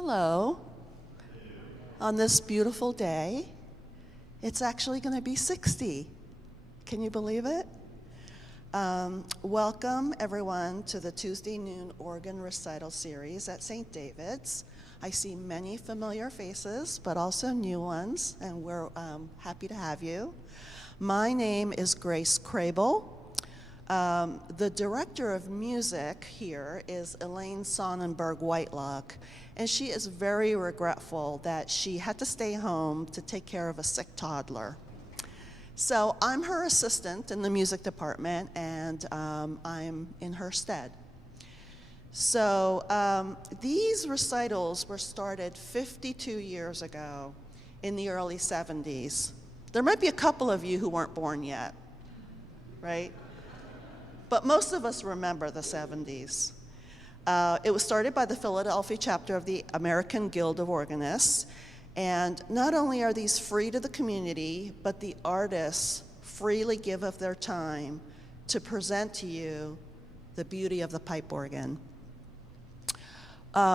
Hello. On this beautiful day, it's actually going to be 60. Can you believe it? Welcome, everyone, to the Tuesday noon organ recital series at St. David's. I see many familiar faces, but also new ones, and we're happy to have you. My name is Grace Crable. The director of music here is Elaine Sonnenberg-Whitelock, and she is very regretful that she had to stay home to take care of a sick toddler. So I'm her assistant in the music department, and I'm in her stead. So these recitals were started 52 years ago in the early 70s. There might be a couple of you who weren't born yet, right? But most of us remember the 70s. It was started by the Philadelphia chapter of the American Guild of Organists. And not only are these free to the community, but the artists freely give of their time to present to you the beauty of the pipe organ.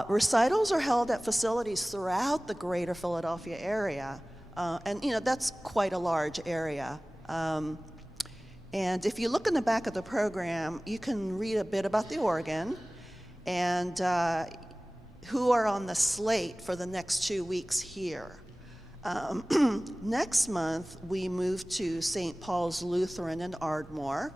Recitals are held at facilities throughout the greater Philadelphia area. And that's quite a large area. And if you look in the back of the program, you can read a bit about the organ and who are on the slate for the next 2 weeks here. Next month, we move to St. Paul's Lutheran in Ardmore.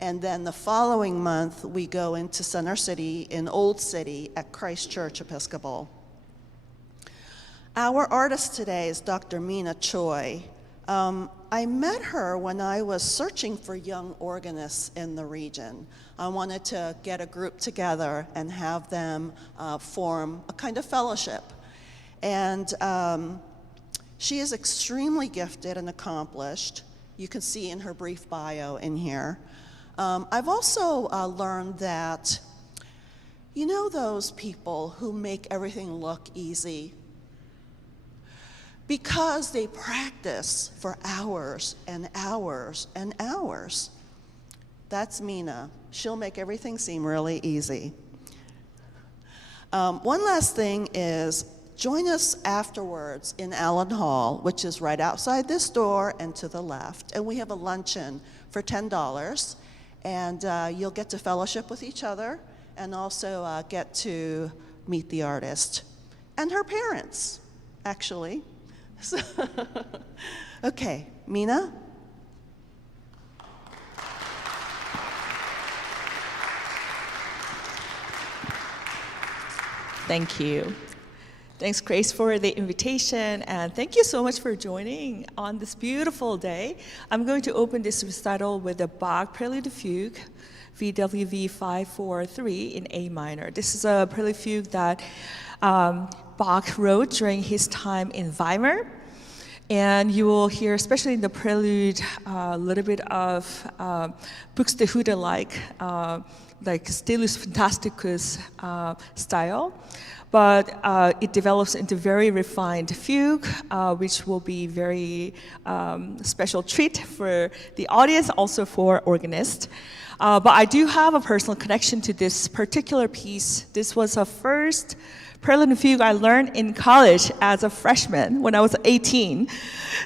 And then the following month, we go into Center City in Old City at Christ Church Episcopal. Our artist today is Dr. Mina Choi. I met her when I was searching for young organists in the region. I wanted to get a group together and have them form a kind of fellowship. And she is extremely gifted and accomplished. You can see in her brief bio in here. I've also learned that, you know those people who make everything look easy? Because they practice for hours and hours and hours. That's Mina. She'll make everything seem really easy. One last thing is, join us afterwards in Allen Hall, which is right outside this door and to the left. And we have a luncheon for $10. And you'll get to fellowship with each other and also get to meet the artist and her parents, actually. So, okay, Mina? Thank you. Thanks, Grace, for the invitation, and thank you so much for joining on this beautiful day. I'm going to open this recital with a Bach Prelude Fugue, VWV 543 in A minor. This is a prelude fugue that Bach wrote during his time in Weimar. And you will hear, especially in the prelude, a little bit of Buxtehude-like, like Stilus Fantasticus style. But it develops into very refined fugue, which will be very special treat for the audience, also for organists. But I do have a personal connection to this particular piece. This was a first prelude and fugue I learned in college as a freshman when I was 18.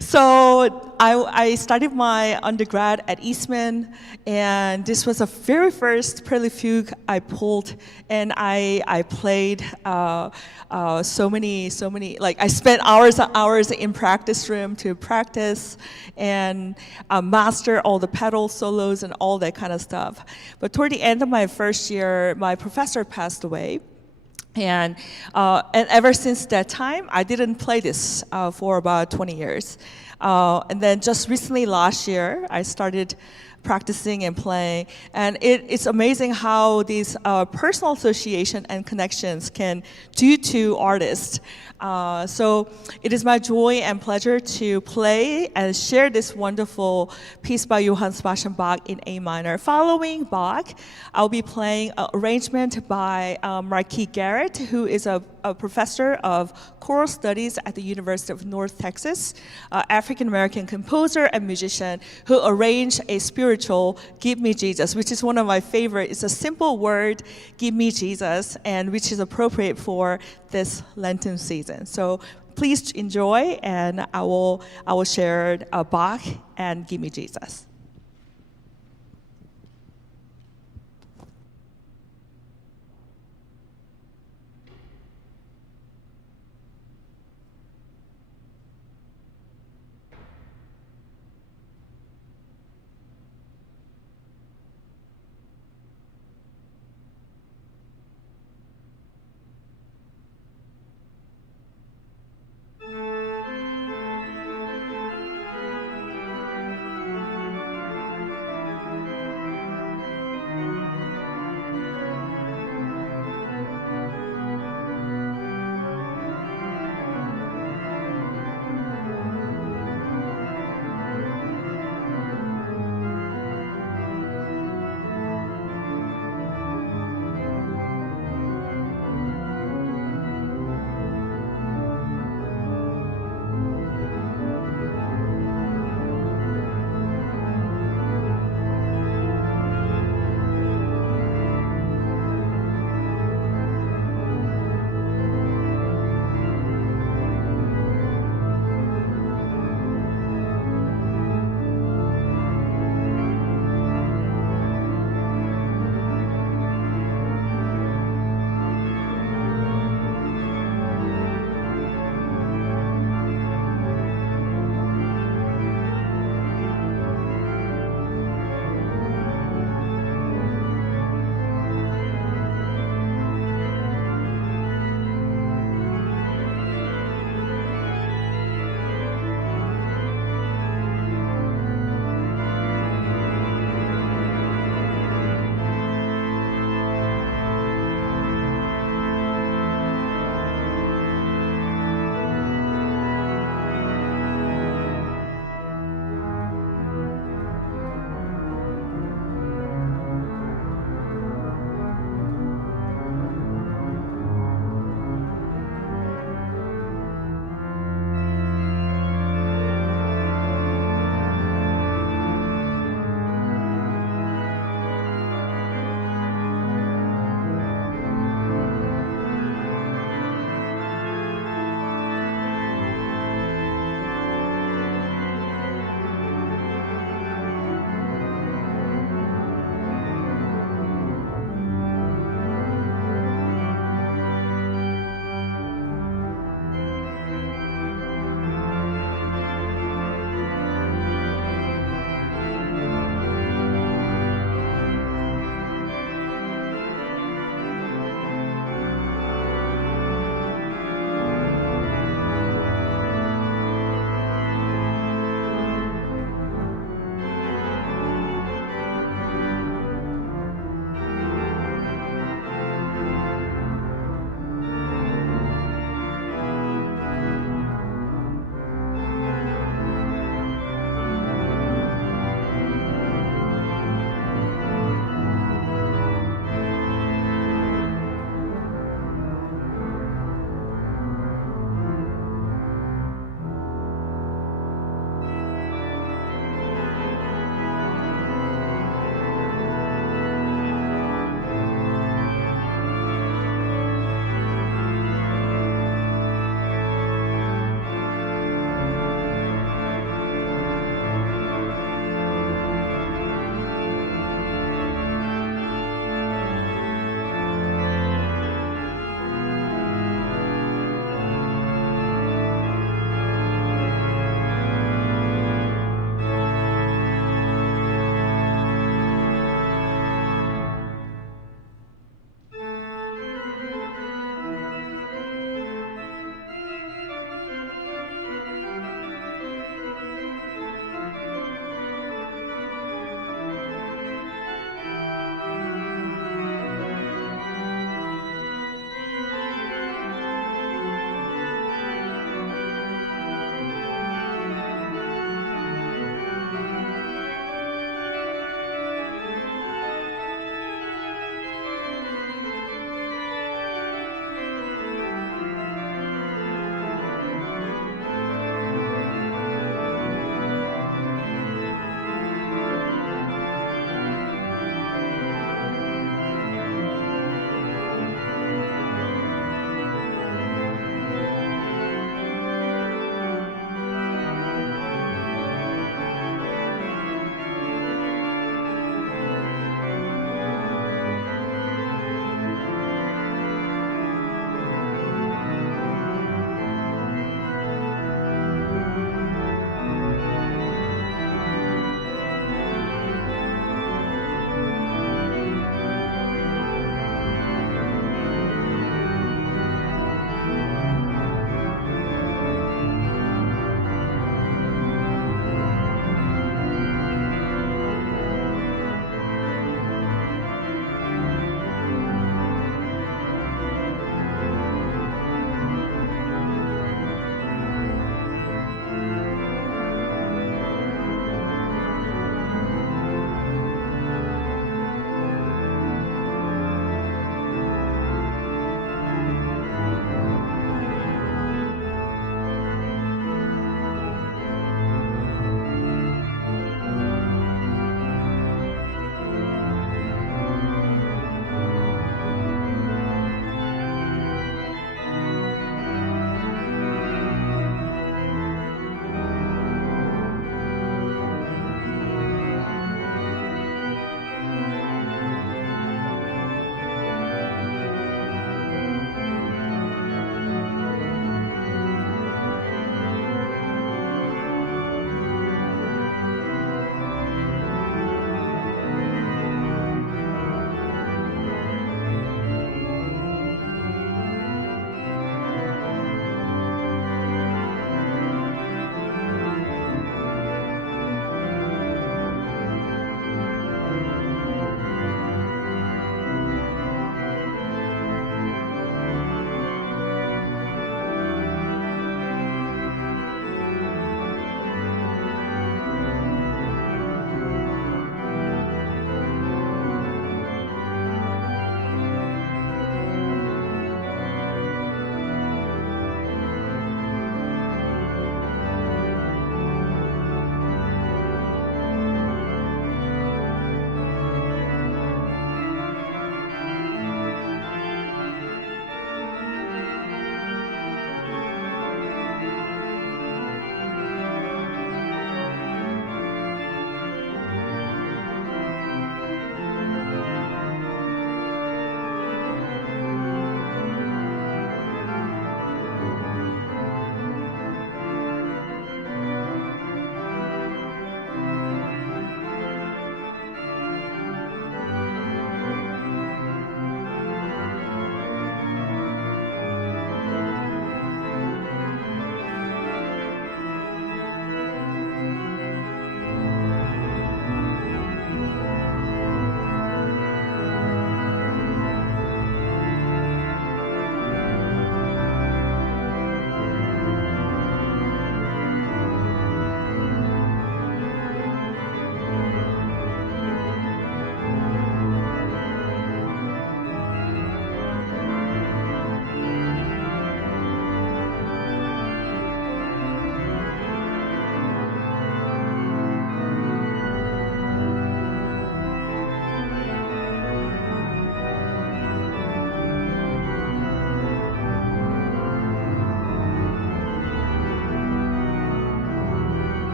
So I studied my undergrad at Eastman, and this was the very first prelude fugue I pulled, and I played so many, like I spent hours and hours in practice room to practice and master all the pedal solos and all that kind of stuff. But toward the end of my first year, my professor passed away. And ever since that time, I didn't play this for about 20 years. And then just recently last year, I started practicing and playing. And it's amazing how these personal association and connections can do to artists. So it is my joy and pleasure to play and share this wonderful piece by Johann Sebastian Bach in A minor. Following Bach, I'll be playing an arrangement by Marquis Garrett, who is a professor of choral studies at the University of North Texas, African-American composer and musician who arranged a spiritual spiritual, Give Me Jesus, which is one of my favorite. It's a simple word, Give Me Jesus, and which is appropriate for this Lenten season. So please enjoy, and I will share Bach and Give Me Jesus.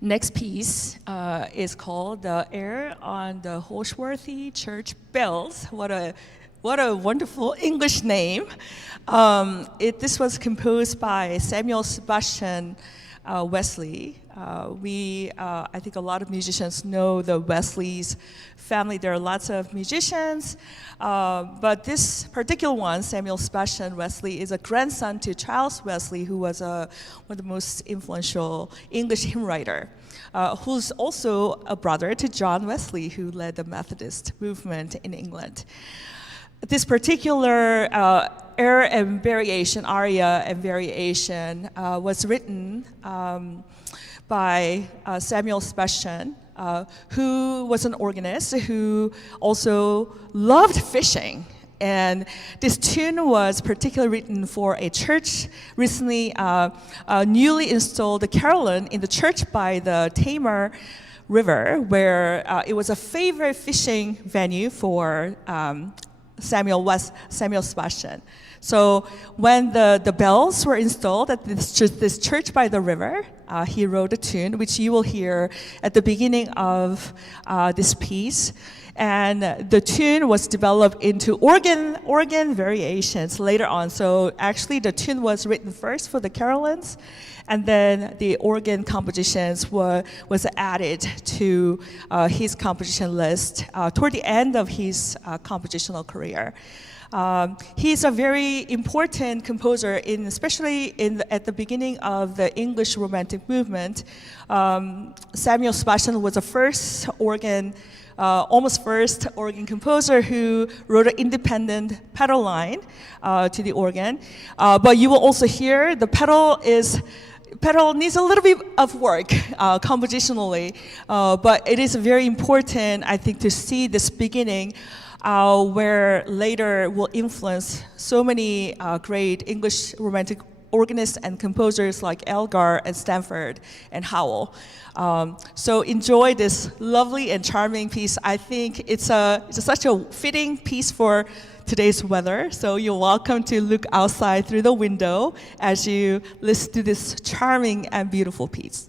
Next piece is called The Air on the Holsworthy Church Bells. What a wonderful English name. This was composed by Samuel Sebastian Wesley. I think a lot of musicians know the Wesley's family. There are lots of musicians, but this particular one, Samuel Sebastian Wesley, is a grandson to Charles Wesley, who was one of the most influential English hymn writer, who's also a brother to John Wesley, who led the Methodist movement in England. This particular aria and variation was written by Samuel Sebastian, who was an organist who also loved fishing. And this tune was particularly written for a church recently newly installed carillon in the church by the Tamar River, where it was a favorite fishing venue for Samuel Sebastian. So when the bells were installed at this church by the river, he wrote a tune, which you will hear at the beginning of this piece. And the tune was developed into organ variations later on. So actually the tune was written first for the carillons, and then the organ compositions was added to his composition list toward the end of his compositional career. He's a very important composer, especially at the beginning of the English Romantic movement. Samuel Sebastian was the almost first organ composer who wrote an independent pedal line to the organ. But you will also hear the pedal needs a little bit of work compositionally, but it is very important, I think, to see this beginning where later will influence so many great English Romantic organists and composers like Elgar and Stanford and Howell. So enjoy this lovely and charming piece. I think it's such a fitting piece for today's weather. So you're welcome to look outside through the window as you listen to this charming and beautiful piece.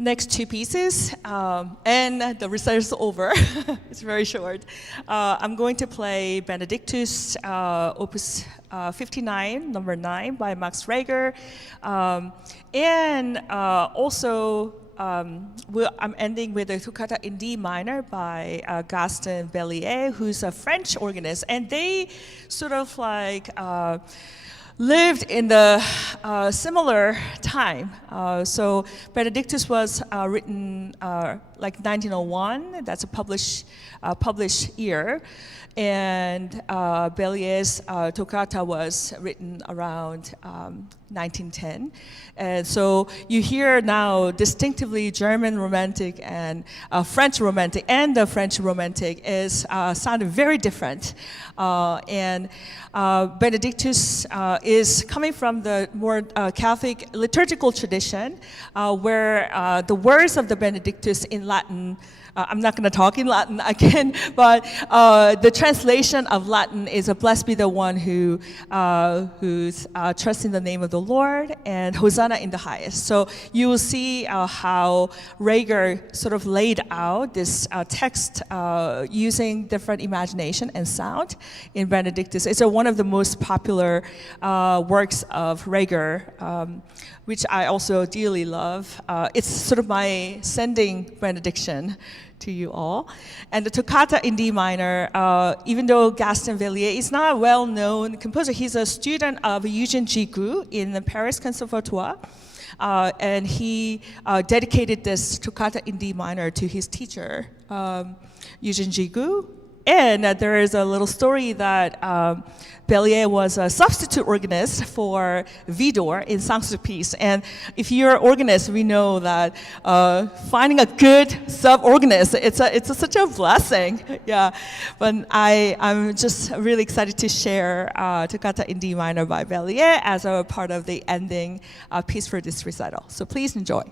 next two pieces, and the recital is over. It's very short. I'm going to play Benedictus, Opus 59, number 9 by Max Reger, and also I'm ending with a toccata in D minor by Gaston Bellier, who's a French organist, and they sort of like lived in the similar time. So Benedictus was written like 1901. That's a published year. And Bellier's toccata was written around 1910. And so you hear now distinctively German Romantic and French Romantic, and the French Romantic is sounding very different. And Benedictus is coming from the more Catholic liturgical tradition, where the words of the Benedictus in Latin, I'm not going to talk in Latin again, but the translation of Latin is blessed be the one who's trusts in the name of the Lord, and Hosanna in the highest. So you will see how Reger sort of laid out this text using different imagination and sound in Benedictus. It's one of the most popular works of Reger, which I also dearly love. It's sort of my sending benediction to you all. And the toccata in D minor, even though Gaston Bellier is not a well-known composer, he's a student of Eugène Gigoux in the Paris Conservatoire, and he dedicated this toccata in D minor to his teacher, Eugène Gigoux. And there is a little story that Bellier was a substitute organist for Widor in Saint-Sulpice. And if you're an organist, we know that finding a good sub-organist, it's such a blessing. Yeah, but I'm just really excited to share Toccata in D minor by Bellier as a part of the ending piece for this recital. So please enjoy.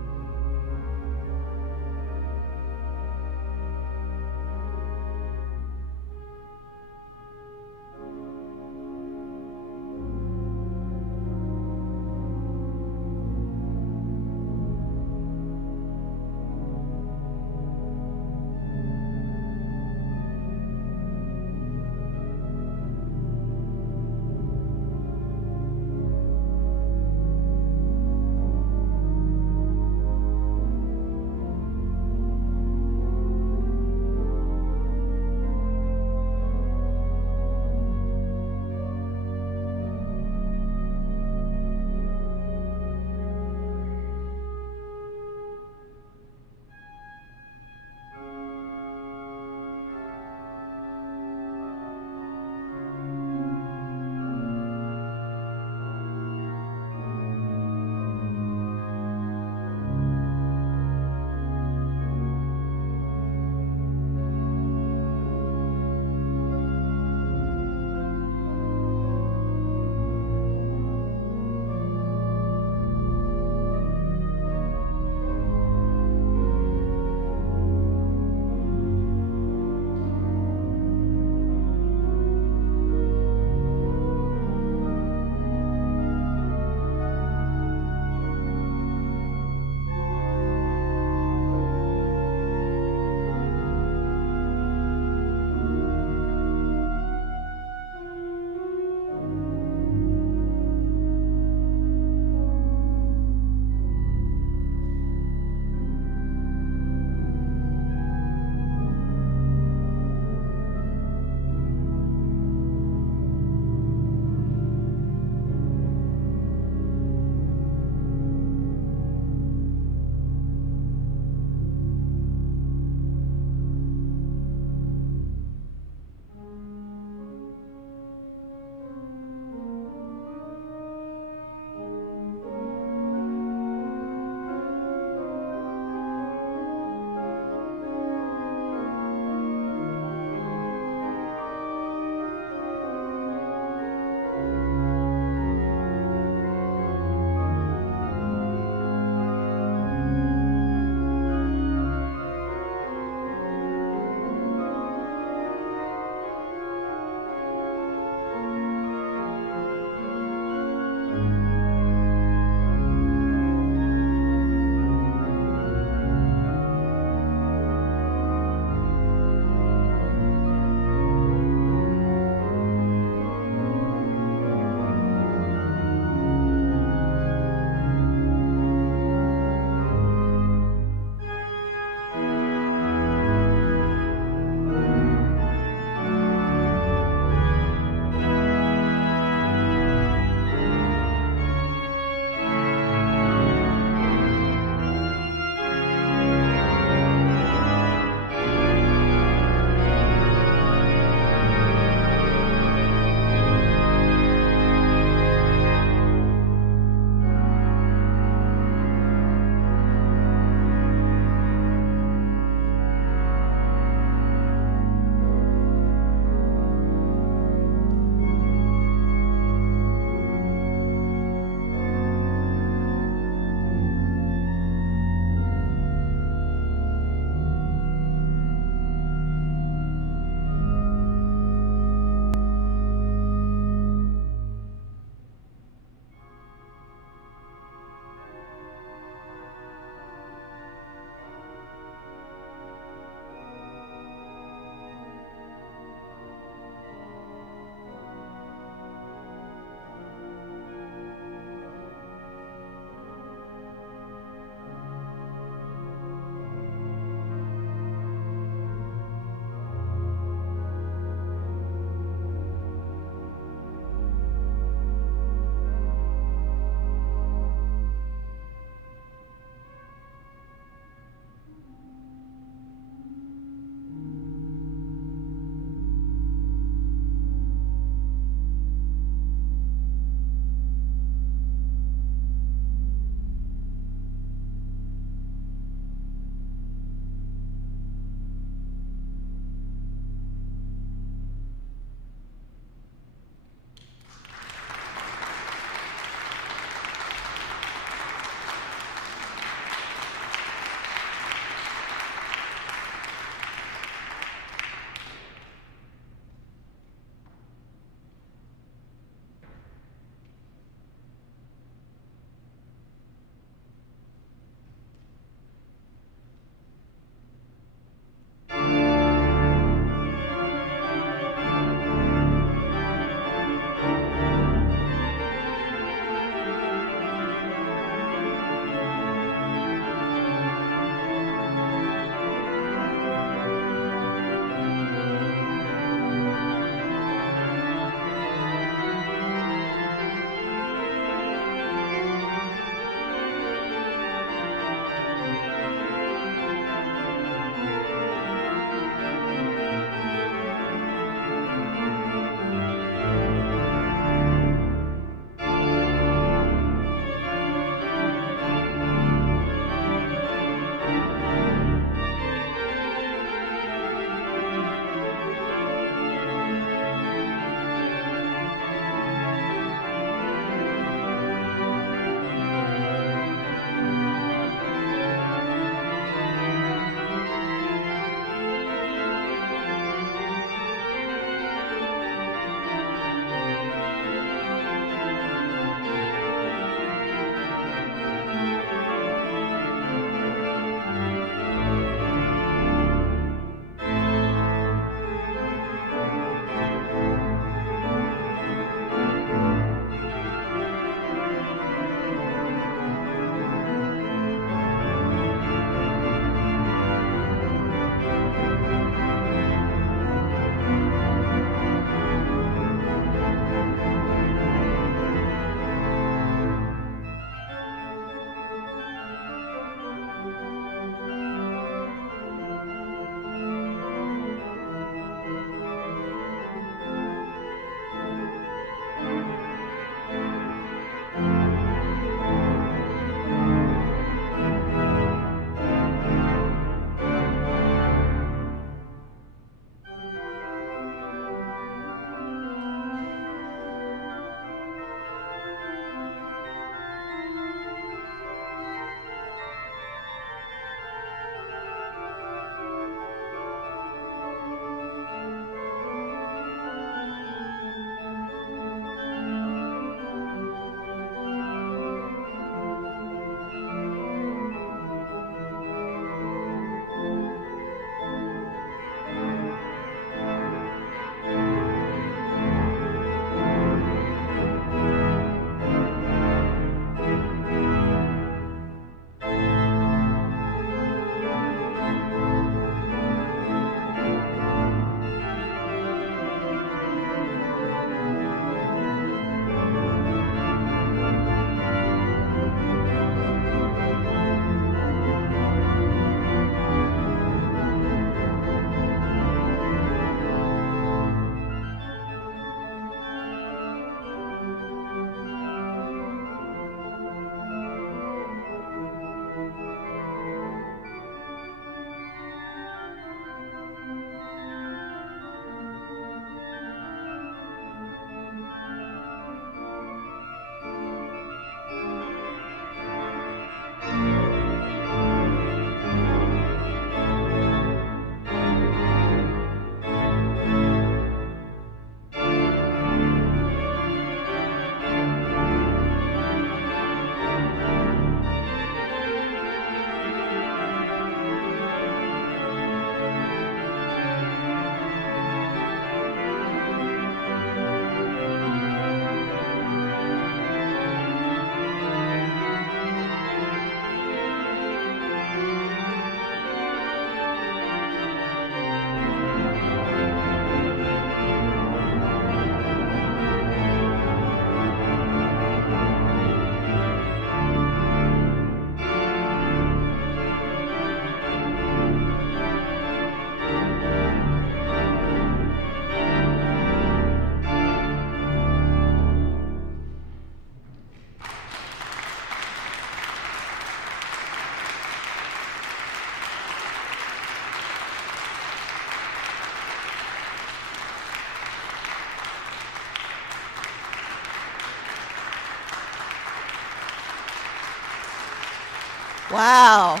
Wow.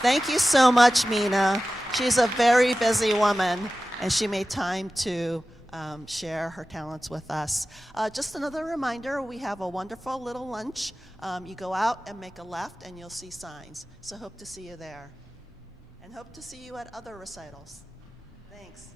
Thank you so much, Mina. She's a very busy woman, and she made time to share her talents with us. Just another reminder, we have a wonderful little lunch. You go out and make a left, and you'll see signs. So hope to see you there. And hope to see you at other recitals. Thanks.